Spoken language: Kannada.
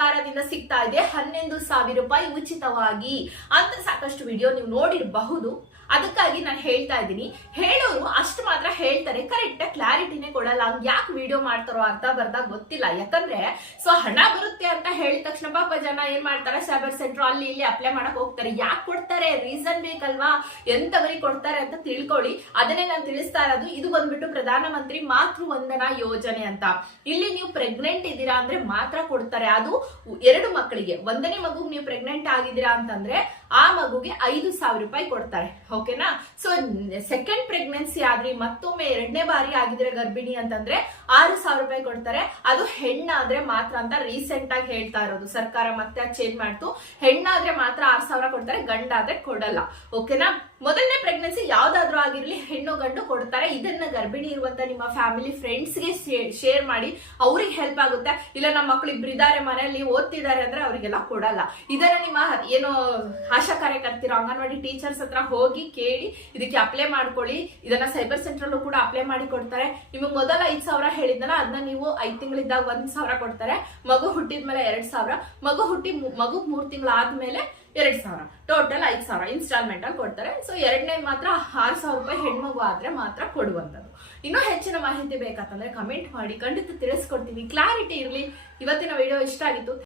ಸರ್ಕಾರದಿಂದ ಸಿಗ್ತಾ ಇದೆ 11,000 ರೂಪಾಯಿ ಉಚಿತವಾಗಿ ಅಂತ ಸಾಕಷ್ಟು ವಿಡಿಯೋ ನೀವು ನೋಡಿರಬಹುದು. ಅದಕ್ಕಾಗಿ ನಾನು ಹೇಳ್ತಾ ಇದ್ದೀನಿ, ಹೇಳೋರು ಅಷ್ಟು ಮಾತ್ರ ಹೇಳ್ತಾರೆ, ಕರೆಕ್ಟ್ ಕ್ಲಾರಿಟಿನೇ ಕೊಡಲ್ಲ. ಹಂಗ್ ಯಾಕೆ ವಿಡಿಯೋ ಮಾಡ್ತಾರೋ ಅರ್ಥ ಬರ್ದಾಗ ಗೊತ್ತಿಲ್ಲ. ಯಾಕಂದ್ರೆ ಸೊ ಹಣ ಬರುತ್ತೆ ಅಂತ ಹೇಳಿದ ತಕ್ಷಣ ಪಾಪ ಜನ ಏನ್ ಮಾಡ್ತಾರೆ, ಸೈಬರ್ ಸೆಂಟರ್ ಅಲ್ಲಿ ಇಲ್ಲಿ ಅಪ್ಲೈ ಮಾಡಕ್ ಹೋಗ್ತಾರೆ. ಯಾಕೆ ಕೊಡ್ತಾರೆ, ರೀಸನ್ ಬೇಕಲ್ವಾ, ಎಂತವರಿಗೆ ಕೊಡ್ತಾರೆ ಅಂತ ತಿಳ್ಕೊಳ್ಳಿ. ಅದನ್ನೇ ನಾನು ತಿಳಿಸ್ತಾ ಇರೋದು. ಇದು ಬಂದ್ಬಿಟ್ಟು ಪ್ರಧಾನ ಮಂತ್ರಿ ಮಾತೃ ವಂದನಾ ಯೋಜನೆ ಅಂತ. ಇಲ್ಲಿ ನೀವು ಪ್ರೆಗ್ನೆಂಟ್ ಇದ್ದೀರಾ ಅಂದ್ರೆ ಮಾತ್ರ ಕೊಡ್ತಾರೆ. ಅದು 2 ಮಕ್ಕಳಿಗೆ. 1ನೇ ಮಗುಗೆ ನೀವು ಪ್ರೆಗ್ನೆಂಟ್ ಆಗಿದ್ದೀರಾ ಅಂತಂದ್ರೆ ಆ ಮಗುಗೆ 5,000 ರೂಪಾಯಿ ಕೊಡ್ತಾರೆ. ಓಕೆನಾ. ಸೊ ಸೆಕೆಂಡ್ ಪ್ರೆಗ್ನೆನ್ಸಿ ಆದ್ರೆ ಮತ್ತೊಮ್ಮೆ 2ನೇ ಬಾರಿ ಆಗಿದ್ರೆ ಗರ್ಭಿಣಿ ಅಂತಂದ್ರೆ 6,000 ರೂಪಾಯಿ ಕೊಡ್ತಾರೆ. ಅದು ಹೆಣ್ಣಾದ್ರೆ ಮಾತ್ರ ಅಂತ ರೀಸೆಂಟ್ ಆಗಿ ಹೇಳ್ತಾ ಇರೋದು. ಸರ್ಕಾರ ಮತ್ತೆ ಚೇಂಜ್ ಮಾಡ್ತು. ಹೆಣ್ಣಾದ್ರೆ ಮಾತ್ರ 6,000 ಕೊಡ್ತಾರೆ, ಗಂಡಾದ್ರೆ ಕೊಡಲ್ಲ. ಓಕೆನಾ. ಮೊದಲನೇ ಪ್ರೆಗ್ನೆನ್ಸಿ ಯಾವ್ದಾದ್ರು ಆಗಿರ್ಲಿ, ಹೆಣ್ಣು ಗಂಡು ಕೊಡ್ತಾರೆ. ಇದನ್ನ ಗರ್ಭಿಣಿ ಇರುವಂತ ನಿಮ್ಮ ಫ್ಯಾಮಿಲಿ ಫ್ರೆಂಡ್ಸ್ಗೆ ಶೇರ್ ಮಾಡಿ, ಅವ್ರಿಗೆ ಹೆಲ್ಪ್ ಆಗುತ್ತೆ. ಇಲ್ಲ ನಮ್ಮ ಮಕ್ಳು ಇಬ್ರು ಇದಾರೆ ಮನೆಯಲ್ಲಿ ಓದ್ತಿದ್ದಾರೆ ಅಂದ್ರೆ ಅವ್ರಿಗೆಲ್ಲ ಕೊಡಲ್ಲ. ಇದನ್ನ ನಿಮ್ಮ ಏನೋ ಆಶಾ ಕಾರ್ಯಕರ್ತಿರೋ ಅಂಗನವಾಡಿ ಟೀಚರ್ಸ್ ಹತ್ರ ಹೋಗಿ ಕೇಳಿ ಇದಕ್ಕೆ ಅಪ್ಲೈ ಮಾಡ್ಕೊಳ್ಳಿ. ಇದನ್ನ ಸೈಬರ್ ಸೆಂಟರ್ ಕೂಡ ಅಪ್ಲೈ ಮಾಡಿ ಕೊಡ್ತಾರೆ. ನಿಮಗೆ ಮೊದಲ 5,000 ಹೇಳಿದ್ನಲ್ಲ, ಅದನ್ನ ನೀವು 5 ತಿಂಗಳಿದ್ದಾಗ 1,000 ಕೊಡ್ತಾರೆ. ಮಗು ಹುಟ್ಟಿದ್ಮೇಲೆ 2,000, ಮಗು 3 ತಿಂಗಳು ಆದ್ಮೇಲೆ 2,000, ಟೋಟಲ್ 5,000 ಇನ್ಸ್ಟಾಲ್ಮೆಂಟ್ ಅಲ್ಲಿ ಕೊಡ್ತಾರೆ. ಸೊ 2ನೇ ಮಾತ್ರ 6,000 ರೂಪಾಯಿ ಹೆಣ್ಮಗು ಆದ್ರೆ ಮಾತ್ರ ಕೊಡುವಂತದ್ದು. ಇನ್ನೂ ಹೆಚ್ಚಿನ ಮಾಹಿತಿ ಬೇಕಂತಂದ್ರೆ ಕಮೆಂಟ್ ಮಾಡಿ, ಖಂಡಿತ ತಿಳಿಸ್ಕೊಡ್ತೀನಿ. ಕ್ಲಾರಿಟಿ ಇರಲಿ. ಇವತ್ತಿನ ವಿಡಿಯೋ ಇಷ್ಟ ಆಗಿತ್ತು.